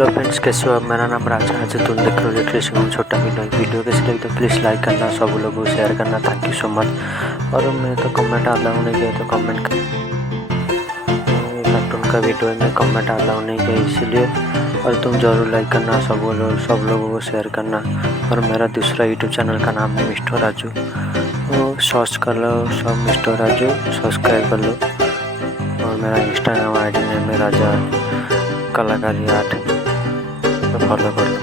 Hello friends, कैसे हो आप। मेरा नाम राजा है। तुम देख रहे हो लिटिल सिंघम छोटा वीडियो कैसी लगी तो प्लीज़ लाइक करना, सब लोगों को शेयर करना। Thank you so much. और मैं तो कमेंट अलाउ नहीं किया तो कमेंट कार्टून का वीडियो में कमेंट अलाउ नहीं किया इसलिए। और तुम ज़रूर लाइक करना, सब लोगों को शेयर करना। और मेरा दूसरा यूट्यूब चैनल का नाम है मिस्टर राजू, वो सर्च कर लो, सब मिस्टर राजू सब्सक्राइब कर लो। और मेरा इंस्टाग्राम आई डी नेम है राजा कलाकारी 8, तो फॉलो कर लो।